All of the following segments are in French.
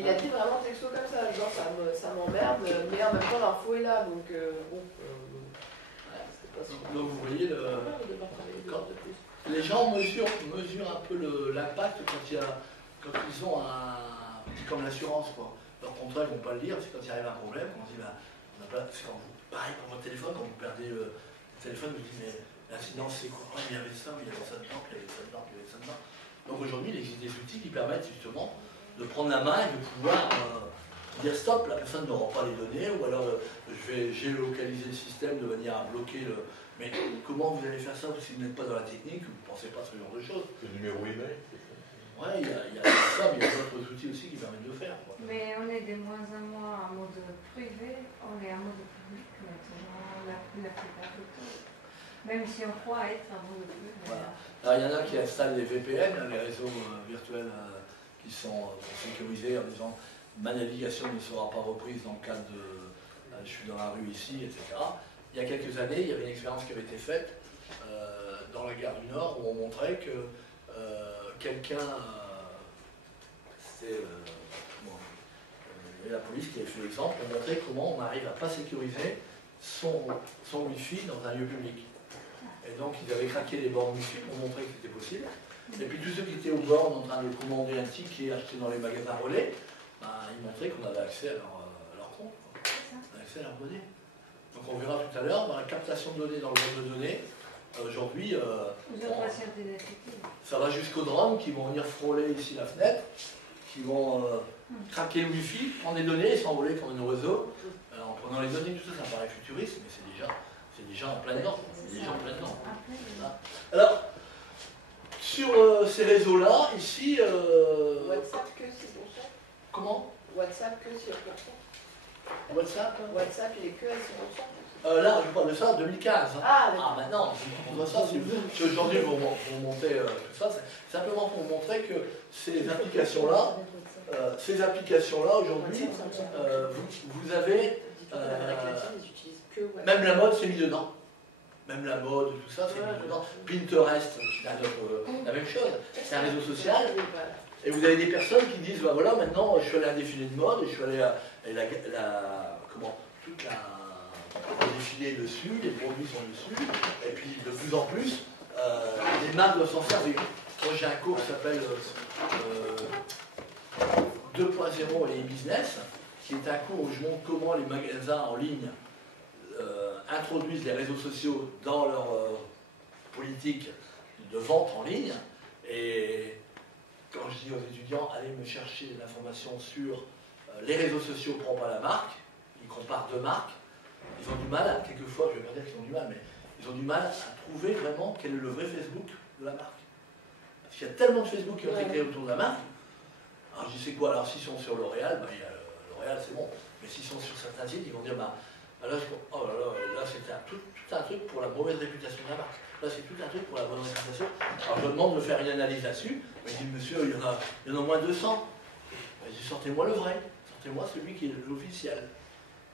il a dit vraiment texto comme ça, genre ça m'emmerde, mais en même temps l'info est là, donc bon. C'était pas sûr. Donc vous voyez, les gens mesurent un peu l'impact quand ils ont c'est comme l'assurance quoi. Leur contrat ils ne vont pas le lire, c'est quand il arrive un problème, on se dit c'est quand vous, pareil pour votre téléphone, quand vous perdez le téléphone, vous dites mais l'incidence c'est quoi? Il y avait ça, il y avait ça dedans, il y avait ça dedans, il y avait ça dedans. Donc aujourd'hui il existe des outils qui permettent justement de prendre la main et de pouvoir dire stop, la personne n'aura pas les données, ou alors je vais géolocaliser le système de manière à bloquer le. Mais comment vous allez faire ça si vous n'êtes pas dans la technique, vous ne pensez pas à ce genre de choses? Le numéro email. Ouais, il y a ça, mais il y a d'autres outils aussi qui permettent de faire. Quoi. Mais on est de moins en moins en mode privé, on est en mode public maintenant, la plupart du temps. Même si on croit être en mode public. Voilà. Alors, il y en a qui installent les VPN, les réseaux virtuels qui sont sécurisés en disant ma navigation ne sera pas reprise dans le cadre de je suis dans la rue ici, etc. Il y a quelques années, il y avait une expérience qui avait été faite dans la gare du Nord où on montrait que quelqu'un, c'était la police qui avait fait l'exemple, on montrait comment on arrive à ne pas sécuriser son Wi-Fi dans un lieu public. Et donc ils avaient craqué les bornes Wi-Fi pour montrer que c'était possible. Et puis tous ceux qui étaient aux bornes en train de commander un ticket acheté dans les magasins relais, ils montraient qu'on avait accès à leur compte, accès à leurs données. Donc on verra tout à l'heure, dans la captation de données, dans le jeu de données, aujourd'hui, ça va jusqu'aux drones qui vont venir frôler ici la fenêtre, qui vont craquer le Wi-Fi, prendre les données et s'envoler comme un oiseau. En prenant les données, tout ça, ça paraît futuriste, mais c'est déjà en plein dedans. C'est déjà en plein dedans. Alors, sur ces réseaux-là, ici... WhatsApp que c'est pour ça. Comment? WhatsApp que c'est pour ça. WhatsApp, il est que à 6%. là, je parle de ça en 2015. Hein. Ah, maintenant, on voit ça. Si aujourd'hui vous montez tout ça, c'est simplement pour vous montrer que ces applications-là, aujourd'hui, vous avez... même la mode s'est mis dedans. Même la mode, tout ça, c'est mis dedans. Pinterest, c'est la même chose. C'est un réseau social. Et vous avez des personnes qui disent, bah voilà, maintenant, je suis allé à un défilé de mode, je suis allé à toute la défilé dessus, les produits sont dessus, et puis de plus en plus, les marques doivent s'en servir. Moi j'ai un cours qui s'appelle 2.0 et e-business, qui est un cours où je montre comment les magasins en ligne introduisent les réseaux sociaux dans leur politique de vente en ligne. Et quand je dis aux étudiants, allez me chercher l'information sur les réseaux sociaux propres à la marque, ils comparent deux marques, ils ont du mal, quelquefois, je ne vais pas dire qu'ils ont du mal, mais ils ont du mal à trouver vraiment quel est le vrai Facebook de la marque. Parce qu'il y a tellement de Facebook qui ont été créés autour de la marque. Alors je dis c'est quoi? Alors s'ils sont sur L'Oréal, L'Oréal c'est bon, mais s'ils sont sur certains sites, ils vont dire là c'est tout un truc pour la mauvaise réputation de la marque. Là c'est tout un truc pour la bonne réputation. Alors je me demande de faire une analyse là-dessus. Il me dit monsieur, il y en a au moins 200. Je dis sortez-moi le vrai, sortez-moi celui qui est l'officiel.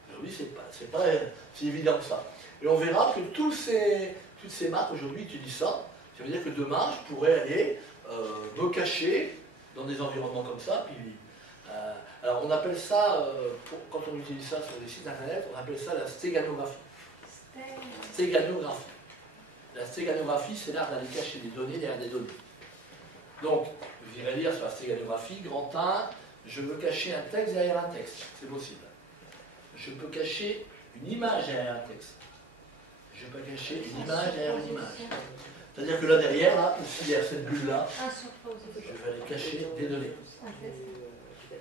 Aujourd'hui c'est évident que ça. Et on verra que toutes ces marques aujourd'hui utilisent ça. Ça veut dire que demain je pourrais aller me cacher dans des environnements comme ça. Puis, alors on appelle ça, quand on utilise ça sur des sites internet, on appelle ça la stéganographie. Stéganographie. La stéganographie, c'est l'art d'aller cacher des données derrière des données. Donc, vous irez lire sur la stéganographie, grand 1, je veux cacher un texte derrière un texte, c'est possible. Je peux cacher une image derrière un texte. Je peux cacher une image derrière une image. C'est-à-dire que là derrière, là, ici, derrière cette bulle-là, je vais aller cacher des données.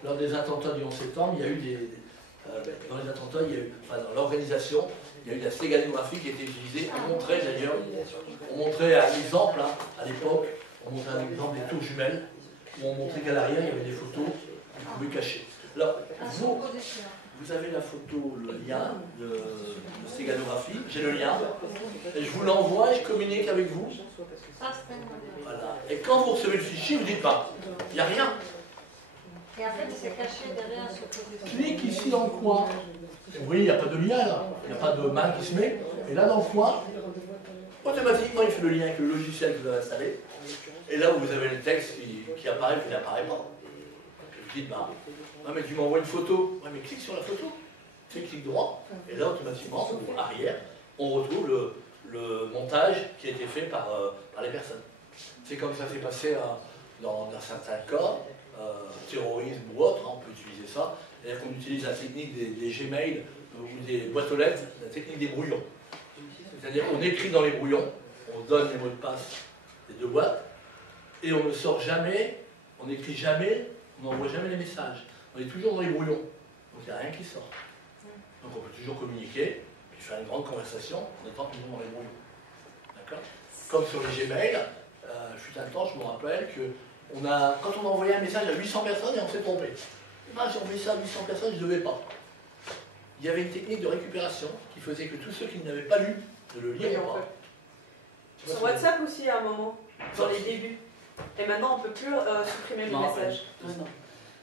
Lors des attentats du 11 septembre, il y a eu dans les attentats, dans l'organisation, il y a eu la stéganographie qui a été utilisée. On montrait d'ailleurs, un exemple à l'époque, on montrait un exemple des tours jumelles, où on montrait qu'à l'arrière, il y avait des photos qu'on pouvait cacher. Alors, vous avez la photo, le lien de stéganographie, j'ai le lien, et je vous l'envoie et je communique avec vous. Voilà. Et quand vous recevez le fichier, vous dites pas, il n'y a rien. Et en fait, c'est caché derrière ce côté. Clique ici dans le coin. Oui, il n'y a pas de lien là, il n'y a pas de main qui se met. Et là dans le coin, automatiquement il fait le lien avec le logiciel que vous avez installé. Et là vous avez le texte qui apparaît ou qui n'apparaît pas. dis, bah, non mais tu m'envoies une photo. Ouais, mais clique sur la photo. Tu fais clic droit, et là automatiquement, ou arrière, on retrouve le montage qui a été fait par les personnes. C'est comme ça s'est passé dans certains cas, terrorisme ou autre, hein, on peut utiliser ça. C'est-à-dire qu'on utilise la technique des Gmail ou des boîtes aux lettres, la technique des brouillons. C'est-à-dire qu'on écrit dans les brouillons, on donne les mots de passe des deux boîtes, et on ne sort jamais, on n'écrit jamais, on n'envoie jamais les messages. On est toujours dans les brouillons, donc il n'y a rien qui sort. Donc on peut toujours communiquer, puis faire une grande conversation en étant toujours dans les brouillons. D'accord? Comme sur les Gmail, fut un temps, je me rappelle que quand on a envoyé un message à 800 personnes et on s'est trompé. Ah, j'ai envoyé ça à 800 personnes, je ne devais pas. Il y avait une technique de récupération qui faisait que tous ceux qui n'avaient pas lu ne le liraient pas. Sur WhatsApp aussi à un moment, dans les débuts. Et maintenant on ne peut plus supprimer les messages.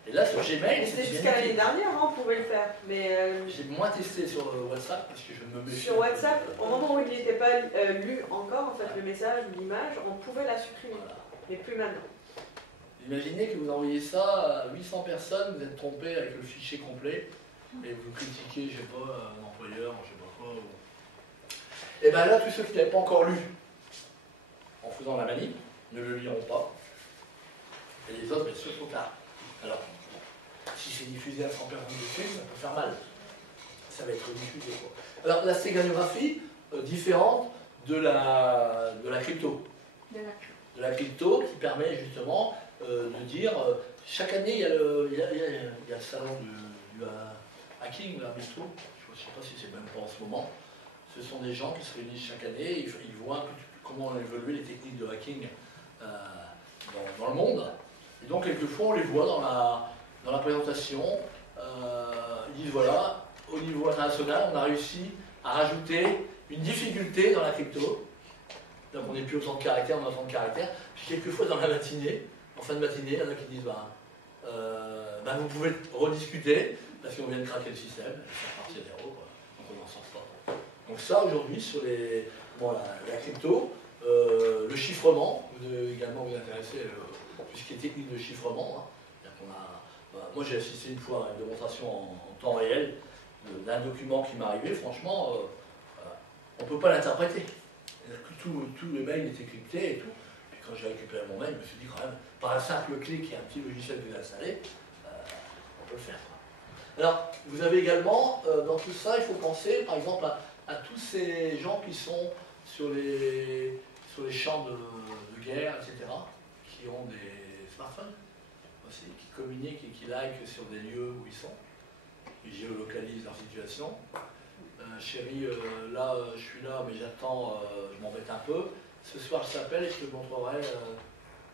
Et là sur Gmail, c'était jusqu'à l'année dernière, hein, on pouvait le faire. Mais j'ai moins testé sur WhatsApp parce que je me méfie. Sur WhatsApp, au moment où il n'était pas lu encore, en fait, le message ou l'image, on pouvait la supprimer. Voilà. Mais plus maintenant. Imaginez que vous envoyez ça à 800 personnes, vous êtes trompé avec le fichier complet, et vous critiquez, je sais pas, un employeur, je sais pas quoi. Et bien là, tous ceux qui n'avaient pas encore lu, en faisant la manip, ne le liront pas. Et les autres, bien sûr, trop tard. Alors, si c'est diffusé à 100 personnes dessus, ça peut faire mal. Ça va être diffusé, quoi. Alors, la stéganographie, différente de la crypto. De la crypto qui permet justement de dire, chaque année, il y a le salon du hacking, là, bientôt. Je ne sais pas si c'est même pas en ce moment. Ce sont des gens qui se réunissent chaque année, ils voient un peu comment ont évolué les techniques de hacking dans le monde. Et donc, quelquefois, on les voit dans la présentation. Ils disent, voilà, au niveau international, on a réussi à rajouter une difficulté dans la crypto. Donc, on n'est plus autant de caractères, on a autant de caractères. Puis, quelquefois, dans la matinée, en fin de matinée, il y en a qui disent, vous pouvez rediscuter, parce qu'on vient de craquer le système, c'est parti à zéro, quoi. Donc, on n'en sort pas. Donc, ça, aujourd'hui, sur la crypto, le chiffrement, vous devez également vous intéresser à tout ce qui est technique de chiffrement. Hein. Moi j'ai assisté une fois à une démonstration en temps réel d'un document qui m'est arrivé, franchement, on ne peut pas l'interpréter. Tout le mail était crypté et tout. Puis quand j'ai récupéré mon mail, je me suis dit quand même, par un simple clic et un petit logiciel que vous installez, on peut le faire. Quoi. Alors, vous avez également, dans tout ça, il faut penser par exemple à tous ces gens qui sont sur les champs de guerre, etc., qui ont des smartphones aussi, qui communiquent et qui likent sur des lieux où ils sont, ils géolocalisent leur situation. Chérie, là, je suis là, mais j'attends, je m'embête un peu. Ce soir, je t'appelle et je te montrerai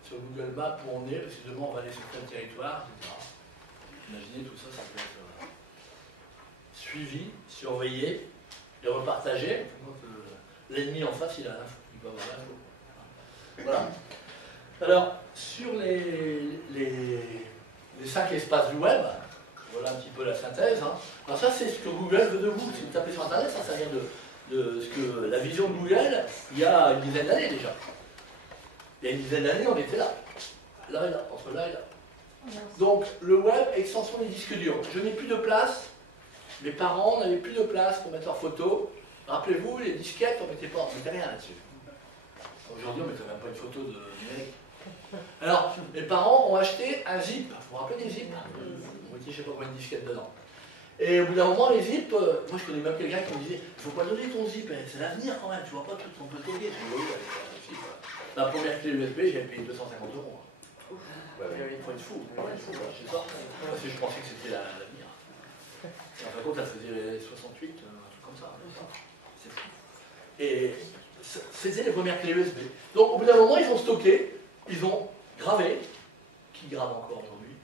sur Google Maps où on est, parce que demain, on va aller sur tel territoire, etc. Imaginez, tout ça, ça peut être suivi, surveillé et repartagé. L'ennemi en face, il a l'info, il peut avoir l'info. Voilà. Alors, sur les 5 espaces du web, voilà un petit peu la synthèse. Hein. Alors ça, c'est ce que Google veut de vous. Si vous tapez sur Internet, ça vient de ce que la vision de Google, il y a une dizaine d'années déjà. Il y a une dizaine d'années, on était là. Là et là, entre là et là. Donc, le web, extension des disques durs. Je n'ai plus de place. Mes parents n'avaient plus de place pour mettre leurs photos. Rappelez-vous, les disquettes, on ne mettait rien là-dessus. Aujourd'hui, on ne mettait même pas une photo de mec. Alors, mes parents ont acheté un zip. Vous vous rappelez des zips? On mettait je ne sais pas combien de disquettes dedans. Et au bout d'un moment, les zips, moi je connais même quelqu'un qui me disait, il ne faut pas donner ton zip, c'est l'avenir quand même, tu vois pas tout ton peu stocker. La première clé USB, j'ai payé 250 €. Il faut être fou. Je sais pas. Parce que je pensais que c'était l'avenir. En fin de compte, elle faisait 68, un truc comme ça. C'est fou. Et c'était les premières clés USB. Donc au bout d'un moment, ils ont stocké, ils ont gravé, qui grave encore aujourd'hui.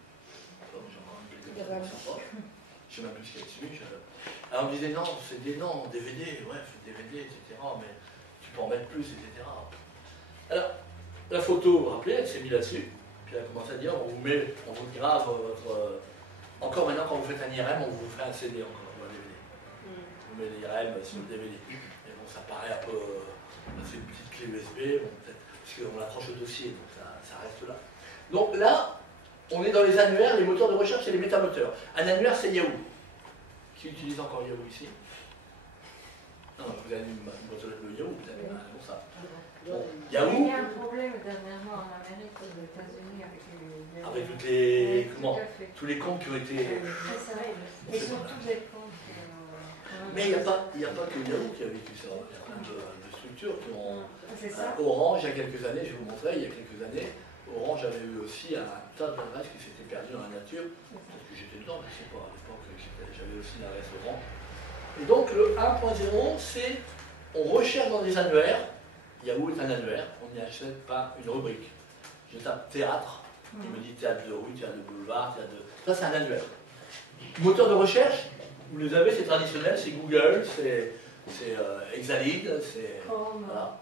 Je ne sais même plus ce qu'il y a dessus. Alors on me disait non, CD, non, DVD, ouais, DVD, etc. Mais tu peux en mettre plus, etc. Alors, la photo, vous vous rappelez, elle s'est mise là-dessus. Puis elle a commencé à dire, on vous grave votre... Encore maintenant, quand vous faites un IRM, on vous fait un CD encore, ou un DVD. On met l'IRM sur le DVD. Mais bon, ça paraît un peu... C'est une petite clé USB, bon, peut-être, parce qu'on accroche au dossier, donc ça reste là. Donc là, on est dans les annuaires, les moteurs de recherche et les métamoteurs. Un annuaire, c'est Yahoo. Qui utilise encore Yahoo ici? Non, vous avez une boîte de Yahoo, vous avez pour ça. Bon, Yahoo, Il y a un problème dernièrement en Amérique, aux États-Unis, avec les. avec toutes les, Tout comment, à fait. tous les comptes qui ont été. C'est ça. Et surtout des comptes. Mais il n'y a pas que Yahoo qui a vécu ça. Il y a plein de structures qui ont. C'est ça. Orange, il y a quelques années, je vais vous montrer, il y a quelques années, Orange avait eu aussi un tas d'adresses qui s'étaient perdues dans la nature. Peut-être que j'étais dedans, mais je ne sais pas, à l'époque, j'avais aussi l'adresse Orange. Et donc le 1.0, c'est on recherche dans des annuaires. Yahoo est un annuaire, on n'y achète pas une rubrique. Je tape théâtre, il me dit théâtre de rue, théâtre de boulevard, théâtre de. Ça, c'est un annuaire. Moteur de recherche, vous les avez, c'est traditionnel, c'est Google, c'est Exalid, c'est. Voilà.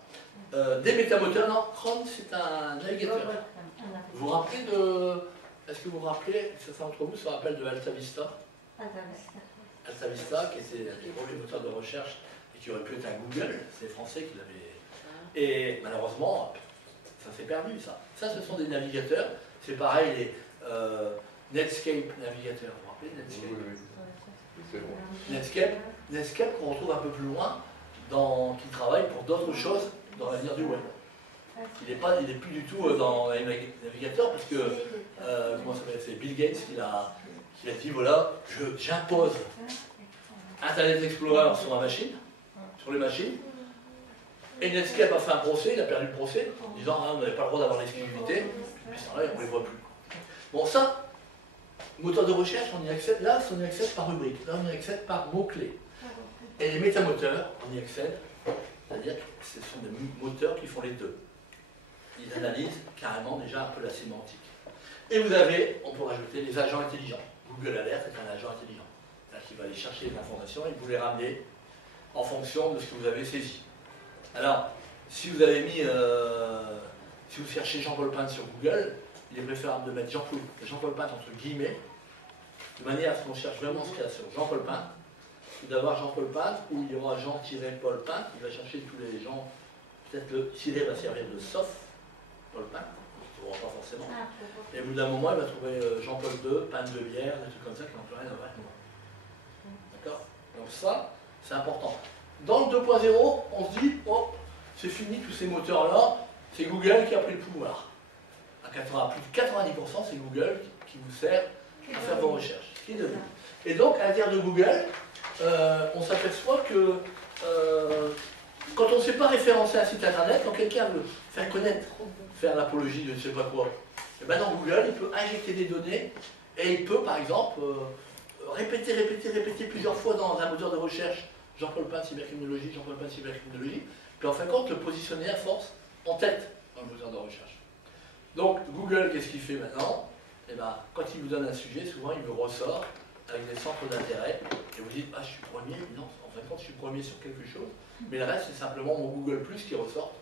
Des métamoteurs, non, Chrome, c'est un navigateur. Vous vous rappelez de. Est-ce que vous vous rappelez, certains d'entre vous se rappellent de Alta Vista? Alta Vista, qui était un des premiers moteurs de recherche et qui aurait pu être un Google, c'est les Français qui l'avaient. Et malheureusement, ça s'est perdu, ça. Ça, ce sont des navigateurs. C'est pareil, les Netscape navigateurs. Vous vous rappelez Netscape? Oui. C'est bon. Netscape qu'on retrouve un peu plus loin, qui travaille pour d'autres choses dans l'avenir du web. Il n'est plus du tout dans les navigateurs parce que, comment ça s'appelle, c'est Bill Gates qui a dit, voilà, j'impose Internet Explorer sur les machines. Et Netscape a fait un procès, il a perdu le procès, en disant, ah, vous n'avez pas le droit d'avoir l'exclusivité, et puis là, on ne les voit plus. Bon, ça, moteur de recherche, on y accède, là, on y accède par rubrique, là, on y accède par mots-clés. Et les métamoteurs, on y accède, c'est-à-dire que ce sont des moteurs qui font les deux. Ils analysent carrément déjà un peu la sémantique. Et vous avez, on peut rajouter les agents intelligents. Google Alert est un agent intelligent. C'est-à-dire qu'il va aller chercher les informations et vous les ramener en fonction de ce que vous avez saisi. Alors, si vous avez mis, si vous cherchez Jean-Paul Pinte sur Google, il est préférable de mettre Jean-Paul Pinte entre guillemets, de manière à ce qu'on cherche vraiment ce qu'il y a sur Jean-Paul Pinte, ou d'avoir Jean-Paul Pinte, où il y aura Jean-Paul Pinte, il va chercher tous les gens, peut-être le tiret va servir de sauf Paul Pinte, il ne trouvera pas forcément. Et au bout d'un moment, il va trouver Jean-Paul II, Pinte de bière, des trucs comme ça qui n'ont plus rien à voir. D'accord? Donc ça, c'est important. Dans le 2.0, on se dit, oh, c'est fini tous ces moteurs-là, c'est Google qui a pris le pouvoir. À plus de 90%, c'est Google qui vous sert à faire vos recherches. Qui est devenu. Et donc, à l'intérieur de Google, on s'aperçoit que quand on ne sait pas référencer un site internet, quand quelqu'un veut faire connaître, faire l'apologie de je ne sais pas quoi, et ben dans Google, il peut injecter des données et il peut, par exemple, répéter plusieurs fois dans un moteur de recherche Jean-Paul Pinte, cybercriminologie, Jean-Paul Pinte, cybercriminologie, puis en fin de compte, le positionner à force en tête dans le moteur de recherche. Donc, Google, qu'est-ce qu'il fait maintenant? Eh ben, quand il vous donne un sujet, souvent, il vous ressort avec des centres d'intérêt, et vous dites, ah, je suis premier, non, en fin de compte, je suis premier sur quelque chose, mais le reste, c'est simplement mon Google Plus qui ressort.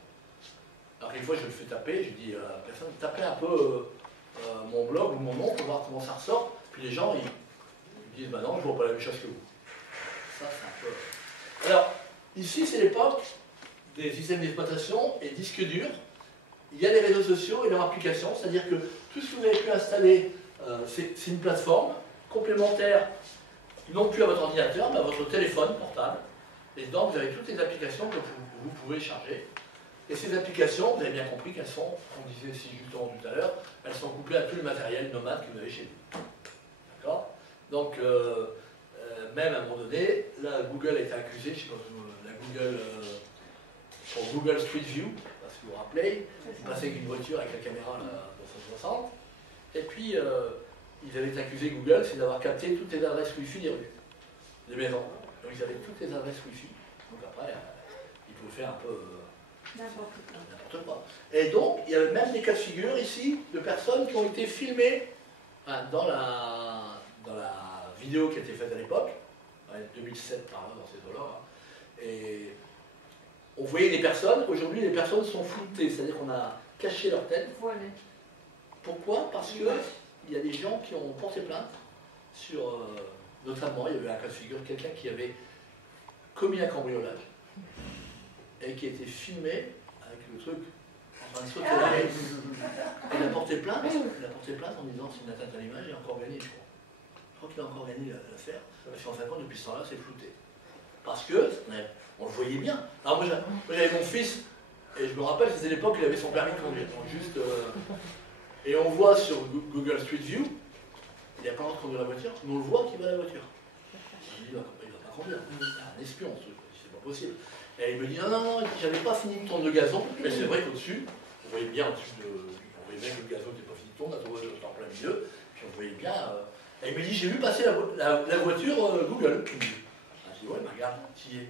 Alors, quelquefois, je le fais taper, je dis à la personne, tapez un peu mon blog ou mon nom pour voir comment ça ressort, puis les gens, ils disent, bah non, je ne vois pas la même chose que vous. Ça, c'est un peu... Alors, ici, c'est l'époque des systèmes d'exploitation et disques durs. Il y a les réseaux sociaux et leurs applications, c'est-à-dire que tout ce que vous avez pu installer, c'est une plateforme complémentaire, non plus à votre ordinateur, mais à votre téléphone portable. Et dedans, vous avez toutes les applications que vous pouvez charger. Et ces applications, vous avez bien compris qu'elles sont, on disait si justement tout à l'heure, elles sont couplées à tout le matériel nomade que vous avez chez vous. D'accord? Donc, même à un moment donné, là, Google a été accusé, je sais pas, pour Google Street View, parce que vous vous rappelez, vous passez avec une voiture avec la caméra là, 260, et puis ils avaient accusé Google, c'est d'avoir capté toutes les adresses Wi-Fi des rues, des maisons. Donc ils avaient toutes les adresses Wi-Fi. Donc après, ils pouvaient faire un peu n'importe quoi. Et donc, il y avait même des cas de figure ici de personnes qui ont été filmées dans la vidéo qui a été faite à l'époque, 2007 par là, dans ces eaux-là. Et on voyait des personnes, aujourd'hui les personnes sont floutées, c'est-à-dire qu'on a caché leur tête. Voilà. Pourquoi? Parce qu'il y a des gens qui ont porté plainte sur, notamment, il y avait un cas de figure, quelqu'un qui avait commis un cambriolage et qui a été filmé avec le truc en Enfin, sauter la règle. Il a porté plainte en disant c'est une atteinte à l'image, il a encore gagné, je crois. Je crois qu'il a encore gagné l'affaire, parce qu'en fin de compte, depuis ce temps-là, c'est flouté. Parce que, on le voyait bien. Alors moi j'avais mon fils, et je me rappelle, c'était l'époque où il avait son permis de conduire. Donc juste, et on voit sur Google Street View, il n'a pas le droit de conduire la voiture, mais on le voit qu'il va à la voiture. Je dis, il va pas conduire, c'est un espion, ce truc, c'est pas possible. Et il me dit, non, j'avais pas fini de tourner le gazon, mais c'est vrai qu'au-dessus, on voyait bien au-dessus on voyait bien que le gazon n'était pas fini de tourner, on en plein milieu, puis on voyait bien. Et il me dit, j'ai vu passer la voiture Google. Je dis, ouais, mais regarde, tu y es.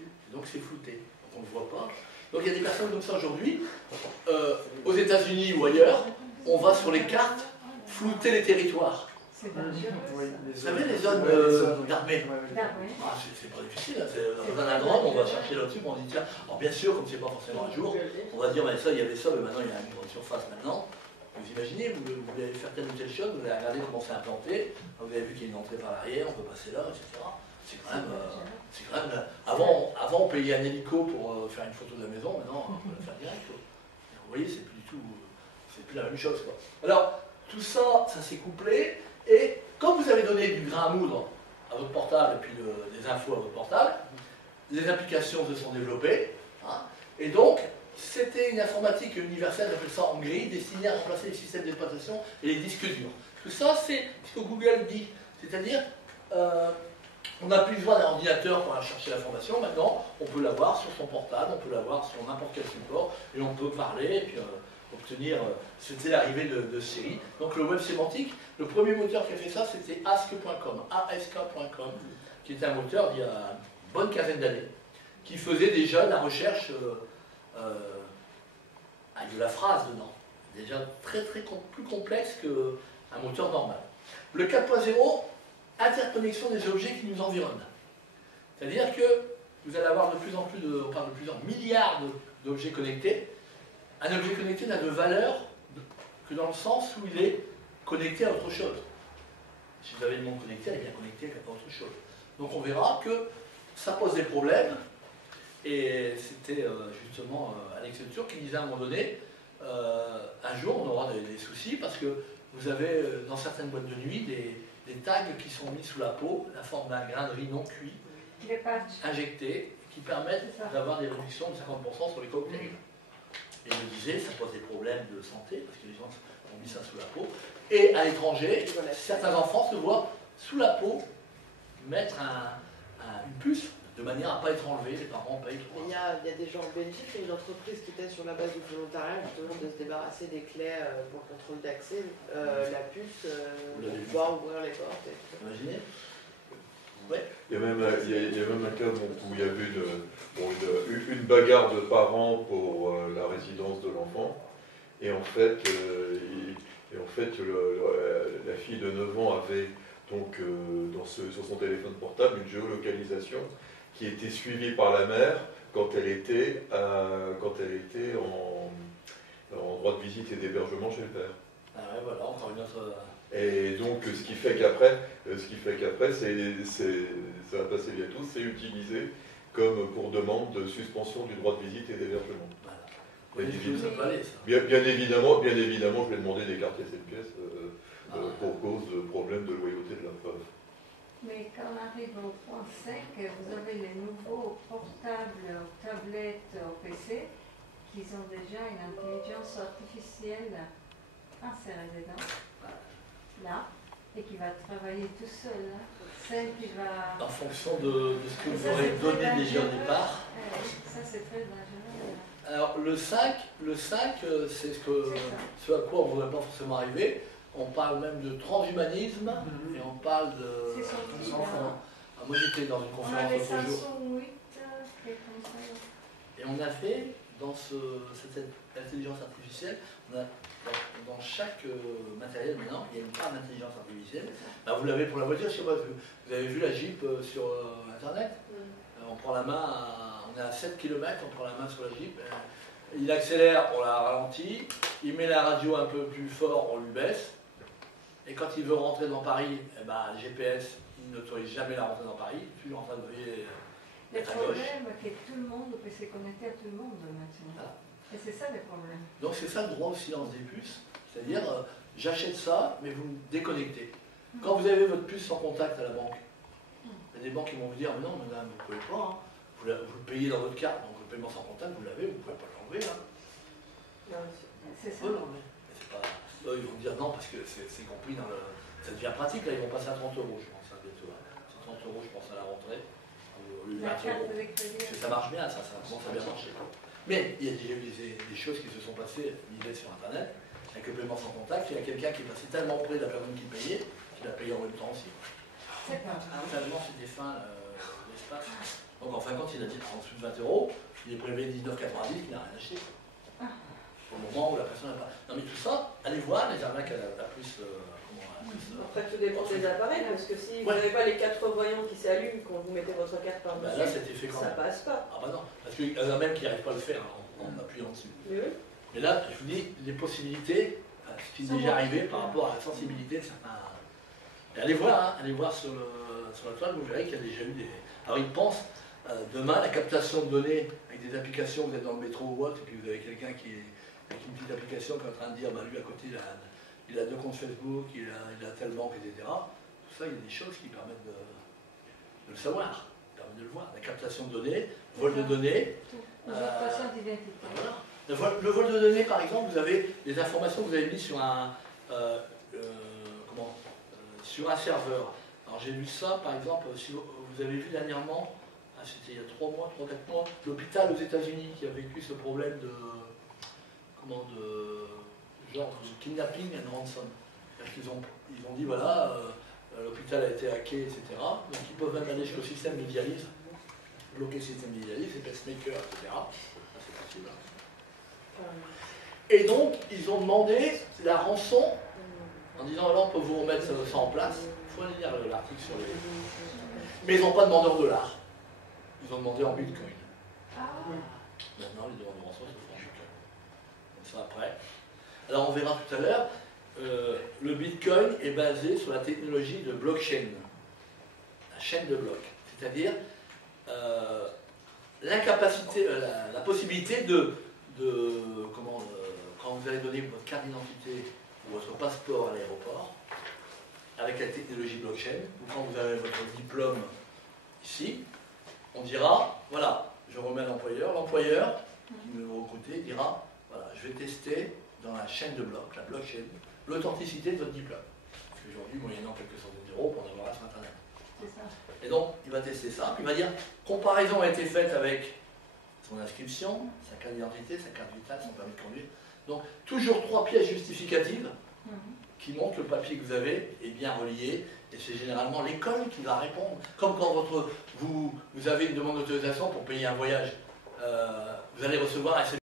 Et donc c'est flouté, donc on ne le voit pas. Donc il y a des personnes comme ça aujourd'hui, aux États-Unis ou ailleurs, on va sur les cartes flouter les territoires. C'est dangereux. Vous savez, les zones d'armée. Ah, c'est pas difficile, hein. Dans un endroit, on va chercher là-dessus, on dit tiens, alors bien sûr, comme c'est pas forcément un jour, on va dire mais ça, il y avait ça, mais maintenant il y a une grande surface maintenant. Vous imaginez, vous allez faire telle ou telle chose, vous allez regarder comment c'est implanté, vous avez vu qu'il y a une entrée par l'arrière, on peut passer là, etc. C'est quand même. Avant, on payait un hélico pour faire une photo de la maison, maintenant on peut la faire direct. Vous voyez, c'est plus la même chose, quoi. Alors, tout ça, ça s'est couplé, et quand vous avez donné du grain à moudre à votre portable et puis des infos à votre portable, les applications se sont développées, hein, et donc c'était une informatique universelle, j'appelle ça en gris, destinée à remplacer les systèmes d'exploitation et les disques durs. Tout ça, c'est ce que Google dit, c'est-à-dire on n'a plus besoin d'un ordinateur pour aller chercher l'information, maintenant on peut l'avoir sur son portable, on peut l'avoir sur n'importe quel support, et on peut parler, et puis obtenir, c'était l'arrivée de Siri. Donc le web sémantique, le premier moteur qui a fait ça, c'était ask.com, ask.com, qui était un moteur d'il y a une bonne quinzaine d'années, qui faisait déjà la recherche avec de la phrase dedans, déjà très plus complexe qu'un moteur normal. Le 4.0, interconnexion des objets qui nous environnent. C'est-à-dire que vous allez avoir de plus en plus, on parle de plusieurs milliards d'objets connectés. Un objet connecté n'a de valeur que dans le sens où il est connecté à autre chose. Si vous avez une montre connectée, elle est bien connectée à autre chose. Donc on verra que ça pose des problèmes. Et c'était justement Alex Turc qui disait à un moment donné, un jour on aura des soucis parce que vous avez dans certaines boîtes de nuit des tags qui sont mis sous la peau, la forme d'un grain de riz non cuit, injecté, qui permettent d'avoir des réductions de 50% sur les cocktails. Et il me disait, ça pose des problèmes de santé, parce que les gens ont mis ça sous la peau. Et à l'étranger, certains enfants se voient sous la peau mettre une puce, de manière à ne pas être enlevé, les parents payent trop. Il y a des gens en Belgique, une entreprise qui était sur la base du volontariat, justement, de se débarrasser des clés pour le contrôle d'accès, la puce, pour pouvoir ouvrir les portes. Et tout ça. Imaginez. Ouais. Il y a même un cas où il y avait une bagarre de parents pour la résidence de l'enfant. Et en fait, la fille de 9 ans avait donc sur son téléphone portable une géolocalisation qui était suivie par la mère quand elle était en droit de visite et d'hébergement chez le père. Ah ouais, voilà, encore une autre. Et donc, ce qui fait qu'après, ça va passer bientôt, c'est utilisé comme pour demande de suspension du droit de visite et d'hébergement. Voilà. Bien évidemment, je vais demander d'écarter cette pièce pour cause de problème de loyauté de la preuve. Mais quand on arrive au point 5, vous avez les nouveaux portables, tablettes, au PC, qui ont déjà une intelligence artificielle insérée dedans, là, et qui va travailler tout seul. Celle qui va... En fonction de ce que vous aurez donné déjà au départ. Ça, c'est très dangereux. Alors, le 5, c'est ce à quoi on ne voudrait pas forcément arriver. On parle même de transhumanisme et on parle de... C'est enfants. Moi, j'étais dans une conférence l'autre jour. Et on a fait, dans cette intelligence artificielle, dans chaque matériel maintenant, il y a une part d'intelligence artificielle. Là, vous l'avez pour la voiture, je sais pas, vous avez vu la Jeep sur Internet. On prend la main, on est à 7 km, on prend la main sur la Jeep, il accélère, on la ralentit, il met la radio un peu plus fort, on lui baisse, et quand il veut rentrer dans Paris, le GPS, il n'autorise jamais la rentrée dans Paris, tu es en train de veiller le problème, c'est que tout le monde peut se connecter à tout le monde maintenant. Et c'est ça le problème. Donc c'est ça le droit au silence des puces, c'est-à-dire j'achète ça, mais vous me déconnectez. Quand vous avez votre puce sans contact à la banque, il y a des banques qui vont vous dire, mais non madame, vous ne pouvez pas, hein. Vous le payez dans votre carte, donc le paiement sans contact, vous l'avez, vous ne pouvez pas l'enlever. Hein. C'est ça. Non, mais c'est pas... Là, ils vont dire non, parce que c'est compris dans le... Ça devient pratique, là, ils vont passer à 30 €, je pense, hein, bientôt. Hein. C'est 30 €, je pense, à la rentrée. Ou 20 La carte €. de crédit. Parce que ça marche bien, ça commence à bien marcher. Mais il y a déjà eu des choses qui se sont passées, l'idée sur Internet, avec le paiement sans contact, il y a quelqu'un qui est passé tellement près de la personne qui payait, qu'il a payé en même temps aussi. C'est pas Tellement c'était fin l'espace. Donc en fin de compte, il a dit en dessous de 20 €, il est prélevé 19,90, il n'a rien acheté. Au moment où la personne n'a pas. Non mais tout ça, allez voir les arnaques à la plus. Après, tout dépend des appareils, parce que si vous Ouais. n'avez pas les 4 voyants qui s'allument quand vous mettez votre carte Bah par-dessus, là, c'était fait quand ça même. passe pas. Ah bah non, parce qu'il y en a même qui n'arrivent pas à le faire en appuyant dessus. Mais oui. Mais là, je vous dis, les possibilités, ce qui est déjà arrivé par rapport à la sensibilité de certains. Et allez voir, hein, allez voir sur la toile, vous verrez qu'il y a déjà eu des. Alors ils pensent, demain, la captation de données avec des applications, vous êtes dans le métro ou autre, et puis vous avez quelqu'un qui est avec une petite application qui est en train de dire, bah lui à côté, il a 2 comptes Facebook, il a telle banque, etc. Tout ça, il y a des choses qui permettent de le savoir, qui permettent de le voir. La captation de données, vol de données. usurpation d'identité. Voilà. Le vol de données, par exemple, vous avez les informations que vous avez mises sur sur un serveur. Alors j'ai lu ça, par exemple, si vous avez vu dernièrement, c'était il y a 3 mois, 3-4 mois, l'hôpital aux États-Unis qui a vécu ce problème de genre de kidnapping and ransom. Ils ont dit voilà, l'hôpital a été hacké, etc. Donc ils peuvent même aller jusqu'au système de dialyse, bloquer le système de dialyse, les pacemakers, etc. Ça, c'est possible. Et donc, ils ont demandé la rançon en disant alors on peut vous remettre ça en place. Il faut aller lire l'article sur les. Mais ils n'ont pas demandé en dollars. Ils ont demandé en bitcoin. Maintenant, les demandes de rançon se font en bitcoin. Comme ça après. Alors on verra tout à l'heure. Le bitcoin est basé sur la technologie de blockchain, la chaîne de blocs. C'est-à-dire l'incapacité, la possibilité quand vous allez donner votre carte d'identité ou votre passeport à l'aéroport, avec la technologie blockchain, ou quand vous avez votre diplôme ici, on dira, voilà, je remets à l'employeur. L'employeur, qui nous recruter, dira, voilà, je vais tester dans la chaîne de blocs, la blockchain, l'authenticité de votre diplôme. Parce qu'aujourd'hui, moyennant quelques centaines d'euros pour en avoir un sur Internet. C'est ça. Et donc, il va tester ça, puis il va dire, comparaison a été faite avec son inscription, sa carte d'identité, sa carte vitale, son permis de conduire. Donc, toujours 3 pièces justificatives qui montrent que le papier que vous avez est bien relié, et c'est généralement l'école qui va répondre. Comme quand vous avez une demande d'autorisation pour payer un voyage, vous allez recevoir un